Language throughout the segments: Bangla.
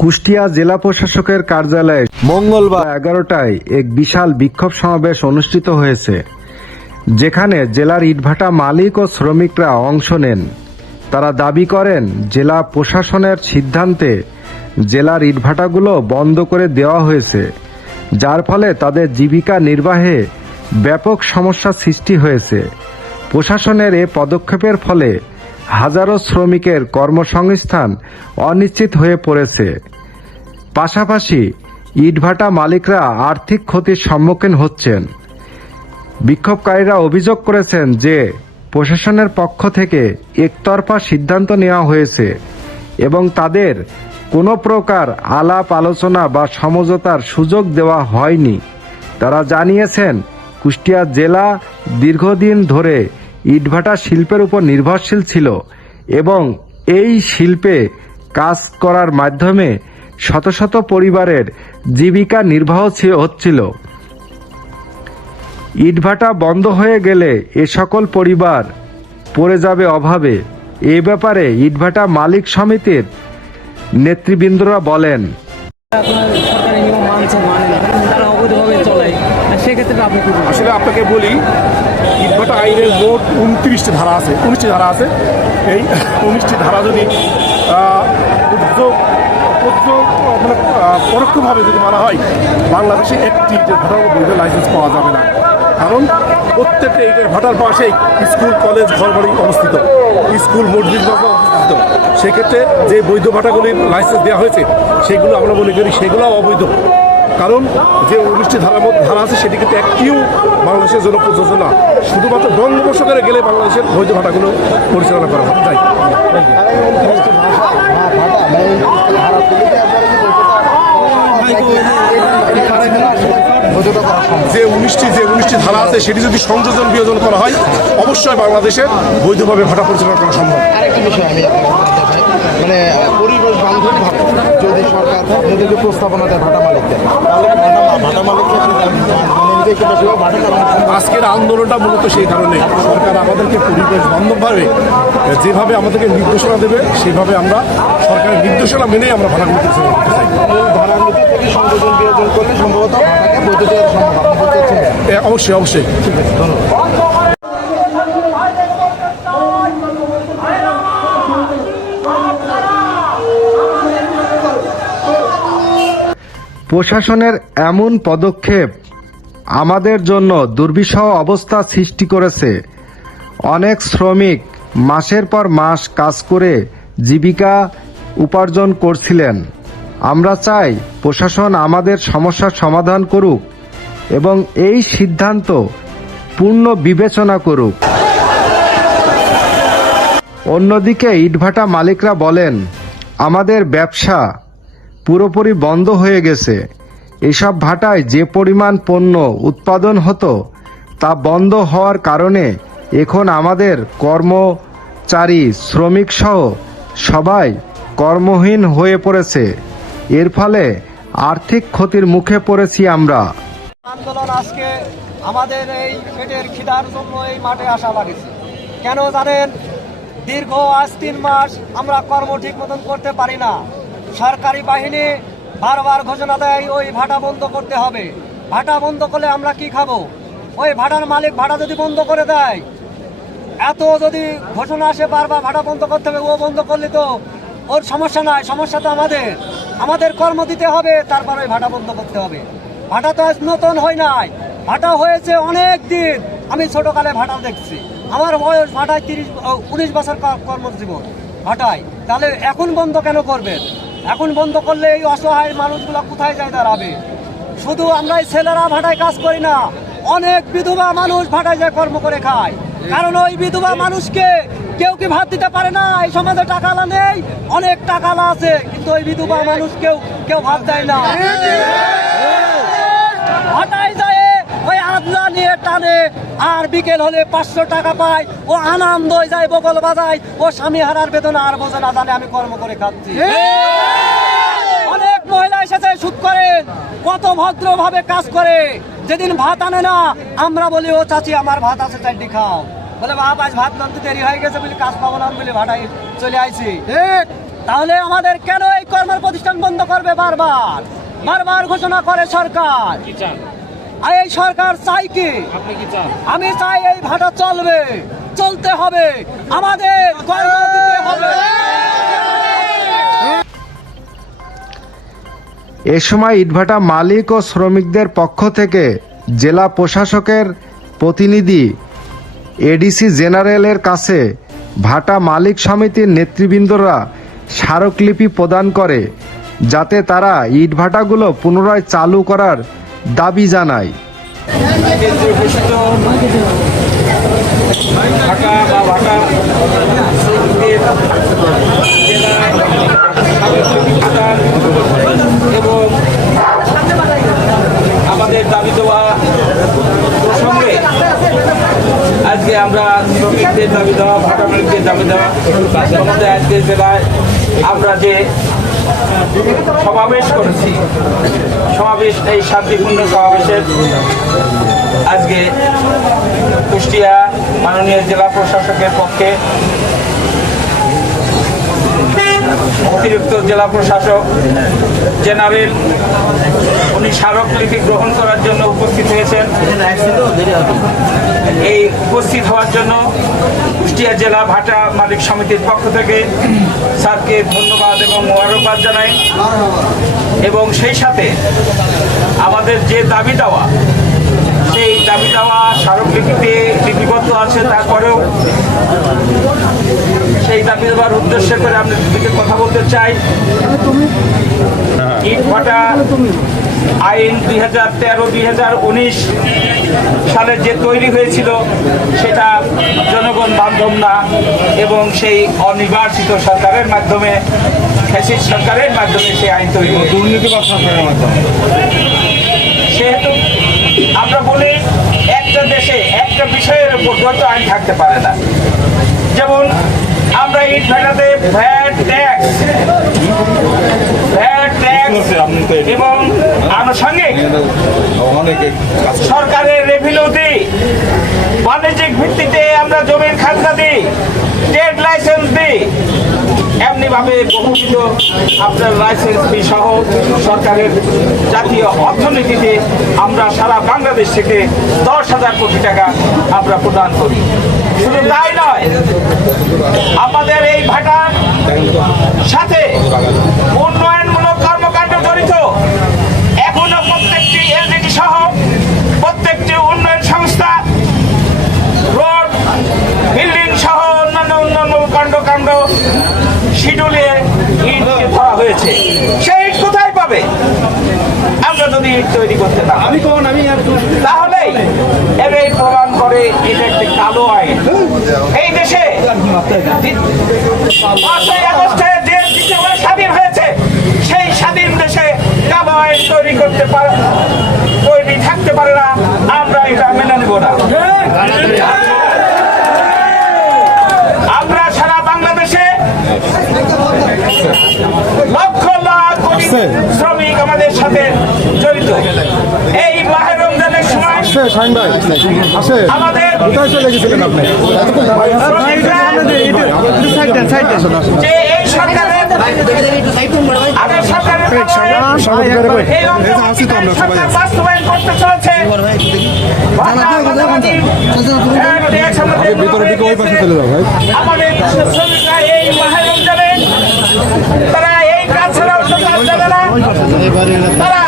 কুষ্টিয়া জেলা প্রশাসকের কার্যালয়ে মঙ্গলবার এগারোটায় এক বিশাল বিক্ষোভ সমাবেশ অনুষ্ঠিত হয়েছে, যেখানে জেলার ইটভাটা মালিক ও শ্রমিকরা অংশ নেন। তারা দাবি করেন, জেলা প্রশাসনের সিদ্ধান্তে জেলার ইটভাটাগুলো বন্ধ করে দেওয়া হয়েছে, যার ফলে তাদের জীবিকা নির্বাহে ব্যাপক সমস্যা সৃষ্টি হয়েছে। প্রশাসনের এ পদক্ষেপের ফলে হাজারো শ্রমিকের কর্মসংস্থান অনিশ্চিত হয়ে পড়েছে। পাশাপাশি ইটভাটা মালিকরা আর্থিক ক্ষতির সম্মুখীন হচ্ছেন। বিক্ষোভকারীরা অভিযোগ করেছেন যে প্রশাসনের পক্ষ থেকে একতরফা সিদ্ধান্ত নেওয়া হয়েছে এবং তাদের কোনো প্রকার আলাপ আলোচনা বা সমঝোতার সুযোগ দেওয়া হয়নি। তারা জানিয়েছেন, কুষ্টিয়া জেলা দীর্ঘদিন ধরে ইটভাটা শিল্পের উপর নির্ভরশীল ছিল এবং এই শিল্পে কাজ করার মাধ্যমে শত শত পরিবারের জীবিকা নির্বাহ হচ্ছিল। ইটভাটা বন্ধ হয়ে গেলে এ সকল পরিবার পড়ে যাবে অভাবে। এ ব্যাপারে ইটভাটা মালিক সমিতির নেতৃবৃন্দরা বলেন, আসলে আপনাকে বলি, ইটভাটা আইনের মোট উনত্রিশটি ধারা আছে উনিশটি ধারা আছে। এই উনিশটি ধারা যদি উদ্যোগ মানে পরোক্ষভাবে যদি মানা হয়, বাংলাদেশে একটি ইটের ভাটার বৈধ লাইসেন্স পাওয়া যাবে না। কারণ প্রত্যেকটা ইটের ভাটার পাশেই স্কুল, কলেজ, ঘরবাড়ি অবস্থিত। স্কুল, মসজিদ অবস্থিত। সেক্ষেত্রে যে বৈধ ভাটাগুলির লাইসেন্স দেওয়া হয়েছে, সেগুলো আমরা মনে করি সেগুলো অবৈধ। কারণ যে উনিশটি মধ্যে ধারা আছে, সেটি কিন্তু একটিও বাংলাদেশের জন্য প্রযোজ্য না। শুধুমাত্র বঙ্গোপসাগরে গেলে বাংলাদেশের বৈধ ভাটাগুলো পরিচালনা করা হবে তাই যে উনিশটি যে উনিশটি ধারা আছে সেটি যদি সংযোজন বিয়োজন করা হয় অবশ্যই বাংলাদেশে বৈধভাবে ভাটা পরিচালনা করা সম্ভব। আরেকটি বিষয় আমি মানে পরিবেশ বান্ধব যদি সরকার নিজেকে প্রস্তাবনা দেয় ভাটা মালিকদের ভাটা মা- ভাটা মালিকরা কি নিজেকে বেশিরভাগ ভাটা চালানো সম্ভব? আজকের আন্দোলনটা মূলত সেই কারণে। সরকার আমাদেরকে পরিবেশ বান্ধবভাবে যেভাবে আমাদেরকে নির্দেশনা দেবে সেভাবে আমরা সরকারের নির্দেশনা মেনেই আমরা পরিচালনা করতে চাই ধারার থেকে সংযোজন বিয়োজন করলে সম্ভবত সম্ভব অবশ্যই অবশ্যই। ঠিক আছে ধন্যবাদ। প্রশাসনের এমন পদক্ষেপ আমাদের জন্য দুর্বিষহ অবস্থা সৃষ্টি করেছে। অনেক শ্রমিক মাসের পর মাস কাজ করে জীবিকা উপার্জন করছিলেন। আমরা চাই প্রশাসন আমাদের সমস্যার সমাধান করুক এবং এই সিদ্ধান্ত পূর্ণ বিবেচনা করুক। অন্যদিকে ইটভাটা মালিকরা বলেন, আমাদের ব্যবসা পুরোপুরি বন্ধ হয়ে গেছে। এসব ভাটায় যে পরিমাণ পণ্য উৎপাদন হতো তা বন্ধ হওয়ার কারণে এখন আমাদের কর্মচারী, শ্রমিক সহ সবাই কর্মহীন হয়ে পড়েছে। এর ফলে আর্থিক ক্ষতির মুখে পড়েছি আমরা। আন্দোলন আজকে আমাদের এই পেটের খিদার জন্য এই মাঠে আসা লাগেছে। কেন জানেন? দীর্ঘ আজ তিন মাস আমরা কর্ম ঠিক মতন করতে পারি না। সরকারি বাহিনী বারবার ঘোষণা দেয়, ওই ভাটা বন্ধ করতে হবে। ভাটা বন্ধ করলে আমরা কি খাব? ওই ভাটার মালিক ভাটা যদি বন্ধ করে দেয়, এত যদি ঘোষণা আসে বারবার ভাড়া বন্ধ করতে হবে, ও বন্ধ করলে তো ওর সমস্যা নাই, সমস্যা তো আমাদের। আমাদের কর্ম দিতে হবে, তারপর ভাটা বন্ধ করতে হবে। ভাটা তো আজ নতুন হয় নাই। ভাটা হয়েছে অনেক দিন। আমি ছোটকালে ভাটা দেখছি। আমার বয়স ভাটায় তিরিশ উনিশ বছর কর্মজীবন ভাটায়। তাহলে এখন বন্ধ কেন করবেন? এখন বন্ধ করলে এই অসহায় মানুষগুলো কোথায় যায় দাঁড়াবে? শুধু আমরা ছেলেরা ভাটায় কাজ করি না। অনেক বিধবা মানুষ ভাটায় যায় কর্ম করে খায়। কারণ ওই বিধবা মানুষকে কেউ কি ভাত দিতে পারে না? এই সমাজে টাকালা নেই, অনেক টাকালা আছে, কিন্তু ওই বিধবা মানুষ কেউ কেউ ভাত দেয় না। ভাটায় যায়, ওই আদলা নিয়ে টানে, আর বিকেল হলে পাঁচশো টাকা পায়, ও আনন্দ যায়, বগল বাজায়, ও স্বামী হারার বেদনা আর বোঝে না, জানে আমি কর্ম করে খাচ্ছি। অনেক মহিলা এসেছে সুদ করেন, কত ভদ্রভাবে কাজ করে, যেদিন ভাত আনে না, আমরা বলি, ও চাচি, আমার ভাত আছে, চারটি খাও। বলে বাপ আজ ভাত নামতে দেরি হয়ে গেছে বলে কাজ পাবো না বলে ভাটাই চলে আইছি। তাহলে আমাদের কেন এই কর্মের প্রতিষ্ঠান বন্ধ করবে বারবার? বারবার ঘোষণা করে সরকার। আর এই সরকার চাই কি? আমি চাই এই ভাটা চলবে চলতে হবে আমাদের কর্ম দিতে হবে। এ সময় ইটভাটা মালিক ও শ্রমিকদের পক্ষ থেকে জেলা প্রশাসকের প্রতিনিধি এডিসি জেনারেলের কাছে ভাটা মালিক সমিতির নেতৃবৃন্দরা স্মারকলিপি প্রদান করে, যাতে তারা ইটভাটাগুলো পুনরায় চালু করার দাবি জানায়। ঢাকা বা ঢাকা শ্রমিকদের জেলা সাংস্কৃতিক প্রদান এবং আমাদের দাবি দেওয়া প্রসঙ্গে আজকে আমরা শ্রমিকদের দাবি দেওয়া, ভাটা মালিকদের দাবি দেওয়া আমাদের আজকে জেলায় আমরা যে সমাবেশ করেছি, সমাবেশ, এই শান্তিপূর্ণ সমাবেশের আজকে কুষ্টিয়া মাননীয় জেলা প্রশাসকের পক্ষে অতিরিক্ত জেলা প্রশাসক জেনারেল উনি স্মারকলিপি গ্রহণ করার জন্য উপস্থিত হয়েছেন। এই উপস্থিত হওয়ার জন্য কুষ্টিয়া জেলা ভাটা মালিক সমিতির পক্ষ থেকে স্যারকে ধন্যবাদ এবং মোবারকবাদ জানাই। এবং সেই সাথে আমাদের যে দাবি দেওয়া সেই দাবি দেওয়া স্মারকলিপিতে লিপিবদ্ধ আছে তারপরেও সেই দাবি দেওয়ার উদ্দেশ্য করে আমি দিকে কথা বলতে চাই। ইট ভাটা আইন দুই হাজার তেরো দুই হাজার উনিশ সালে যে তৈরি হয়েছিল সেটা জনগণ বান্ধব না এবং সেই অনির্বাচিত সরকারের মাধ্যমে ফ্যাসিস্ট সরকারের মাধ্যমে সেই আইন তৈরি দুর্নীতি সরকারের মাধ্যমে। সেহেতু আমরা বলি একটা দেশে একটা বিষয়ের উপর দ্বৈত আইন থাকতে পারে না। যেমন আমরা ইট ভাটাতে ভ্যাট ট্যাক্স এবং আনুষঙ্গিক সরকারের রেভিনিউ দিই বাণিজ্যিক ভিত্তিতে আমরা জমির খাজনা দিই ট্রেড লাইসেন্স দিই। এমনি ভাবে বহুবিধ আপনার লাইসেন্স ফি সহ সরকারের জাতীয় অর্থনীতিতে আমরা সারা বাংলাদেশ থেকে দশ হাজার কোটি টাকা আমরা প্রদান করি। শুধু তাই নয় আমাদের এই ভাটার সাথে উন্নয়নমূলক কর্মকাণ্ড জড়িত এখনও প্রত্যেকটি এলডিটি সহ প্রত্যেকটি উন্নয়ন সংস্থা, রোড, বিল্ডিং সহ অন্যান্য অন্যান্য কাণ্ড কাণ্ড শিডিউলে ইট ধরা হয়েছে। সেই ইট কোথায় পাবে? আমরা যদি ইট তৈরি করতে না আমি কোন আমি তাহলে এর এই প্রমাণ করে এটা একটি কালো আইন। এই দেশে পাঁচই আগস্টে যে স্বাধীন হয়েছে, সেই স্বাধীন দেশে কালো আইন তৈরি করতে পারে তৈরি থাকতে পারে না আমরা না আমরা সারা বাংলাদেশে লক্ষ লাখ শ্রমিক আমাদের সাথে জড়িত। এই মাহের রমজানের সময় আমাদের যে এই সরকারের সরকার বাস্তবায়ন করতে ওই পাশে চলে যাও ভাই। তারা এই কাজ ছাড়া অন্য কাজ জানে না। তারা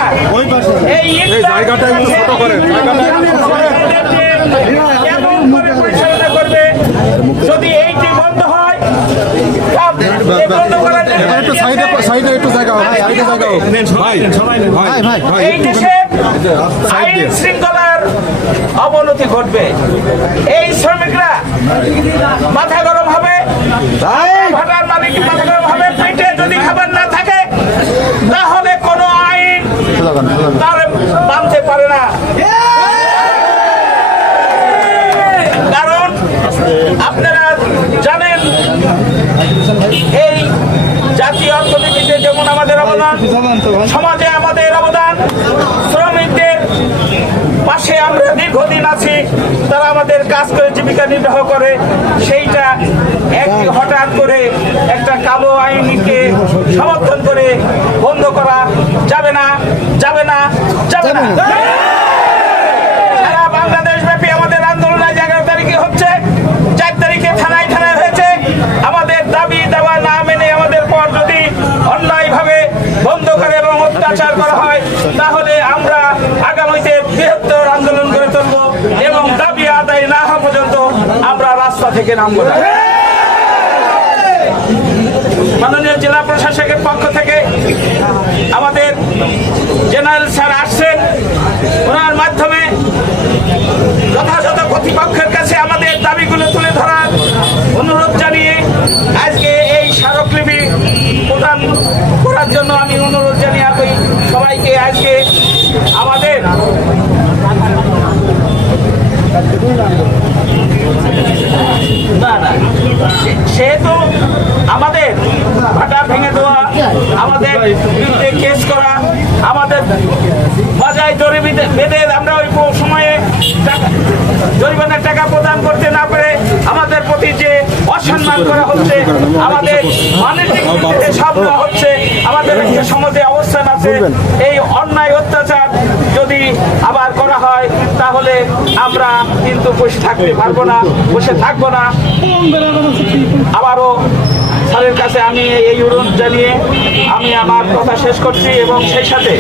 এই জায়গাটা একটু ছোট করেন কেমন করে পরিচালনা করবে যদি এইটি বন্ধ হয় এই বন্ধ করার জন্য একটু সাইডে সাইডে একটু জায়গা হোক সাইডে জায়গা হোক ভাই ভাই ভাই ভাই এই দেশে আইন শৃঙ্খলার অবনতি ঘটবে। এই শ্রমিকরা মাথা গরম হবে ভাটার মালিক মাথা গরম হবে পেটে যদি খাবার না থাকে তাহলে কোনো আইন তার মানতে পারে না কারণ আপনারা জানেন এই জাতীয় অর্থনীতিতে যেমন আমাদের অবদান সমাজে আমাদের অবদান শ্রমিকদের পাশে আমরা দীর্ঘদিন আছি তারা আমাদের কাজ করে জীবিকা নির্বাহ করে সেইটা একটি হঠাৎ করে একটা কালো আইনকে সমর্থন করে বন্ধ করা যাবে না যাবে না যাবে না। সারা বাংলাদেশ ব্যাপী আমাদের আন্দোলন আজ এগারো তারিখে হচ্ছে চার তারিখে থানায় থানায় হয়েছে। আমাদের দাবি দেওয়া না মেনে আমাদের পর যদি অন্যায়ভাবে বন্ধ করে এবং অত্যাচার করা হয় তাহলে আমরা আগামীতে বৃহত্তর আন্দোলন করে তুলব এবং দাবি আদায় না হওয়া পর্যন্ত আমরা রাস্তা থেকে নাম না। মাননীয় জেলা প্রশাসকের পক্ষ থেকে আমাদের জেনারেল স্যার আসছেন। ওনার মাধ্যমে যথাযথ কর্তৃপক্ষের কাছে আমাদের দাবিগুলো তুলে ধরার অনুরোধ জানিয়ে আজকে এই স্মারকলিপি প্রদান করার জন্য আমি অনুরোধ জানিয়ে আপনি সবাইকে আজকে আমাদের না না সে- সেহেতু আমাদের ভাটা ভেঙে দেওয়া আমাদের বিরুদ্ধে কেস করা আমাদের বাজায় জরিমি বেঁধে আমরা ওই সময়ে জরিমানার টাকা প্রদান করতে না পেরে আমাদের প্রতি যে অসম্মান করা হচ্ছে আমাদের ভিত্তিতে সব দেওয়া হচ্ছে আমাদের একটা সমাজে অবস্থান আছে এই অন্যায় অত্যাচার যদি আবার তাহলে আমরা কিন্তু বসে থাকতে পারব না, বসে থাকব না। আবারও স্যারের কাছে আমি এই অনুরোধ জানিয়ে আমি আমার কথা শেষ করছি এবং সেই সাথে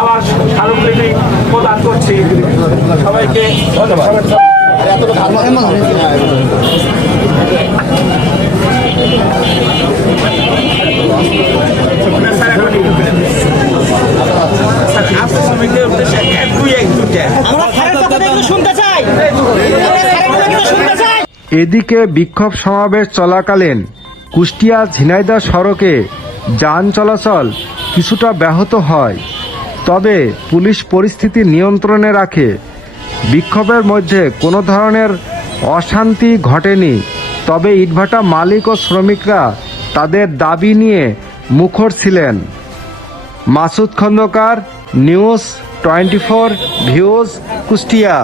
আমার স্মারকলিপি প্রদান করছি। সবাইকে ধন্যবাদ। শুনতে চাই। এদিকে বিক্ষোভ সমাবেশ চলাকালীন কুষ্টিয়া ঝিনাইদহ সড়কে যান চলাচল কিছুটা ব্যাহত হয়। তবে পুলিশ পরিস্থিতি নিয়ন্ত্রণে রাখে। বিক্ষোভের মধ্যে কোনো ধরনের অশান্তি ঘটেনি। তবে ইটভাটা মালিক ও শ্রমিকরা তাদের দাবি নিয়ে মুখর ছিলেন। Masud Khandakar, news twenty views Kushtia